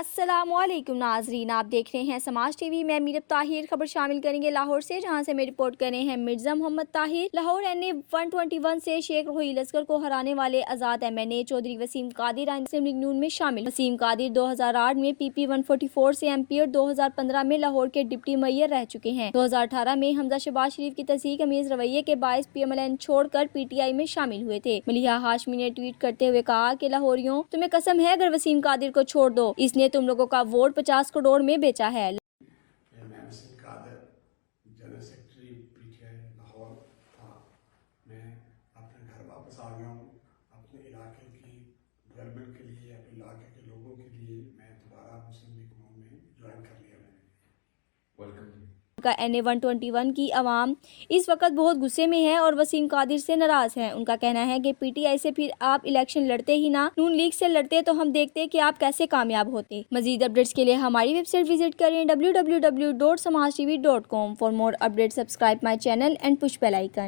अस्सलामुअलैकुम नाजरीन, आप देख रहे हैं समाज टीवी। मैं मीरब ताहिर। खबर शामिल करेंगे लाहौर से, जहां से मैं रिपोर्ट कर रहे हैं मिर्जा मोहम्मद ताहिर। लाहौर NA 121 से शेख रोही लश्कर को हराने वाले आज़ाद MNA चौधरी वसीम कादिर मुस्लिम लीग नून में शामिल। वसीम कादिर 2008 में PP 144 से MP और 2015 में लाहौर के डिप्टी मेयर रह चुके हैं। 2018 में हमजा शहबाज शरीफ की तहसीक अमीज रवैये के बायस PMLN छोड़कर PTI में शामिल हुए थे। मलिहा हाशमी ने ट्वीट करते हुए कहा कि लाहौरियों, तुम्हें कसम है अगर वसीम कादिर को छोड़ दो, इसने तुम लोगों का वोट 50 करोड़ में बेचा है। मैं Waseem Qadir, general secretary PTI Lahore था। मैं अपने घर वापस आ गया हूँ। अपने इलाके की डेवलपमेंट के लिए, अपने इलाके के लोगों के लिए मैं दोबारा मुस्लिम लीग नून में ज्वाइन कर लिया मैंने। वेलकम। का NA 121 की आवाम इस वक्त बहुत गुस्से में है और वसीम कादिर से नाराज है। उनका कहना है कि PTI से फिर आप इलेक्शन लड़ते ही ना, नून लीग से लड़ते तो हम देखते कि आप कैसे कामयाब होते। मजीद अपडेट्स के लिए हमारी वेबसाइट विजिट करें www.samajtv.com। For more update subscribe my channel and push bell icon.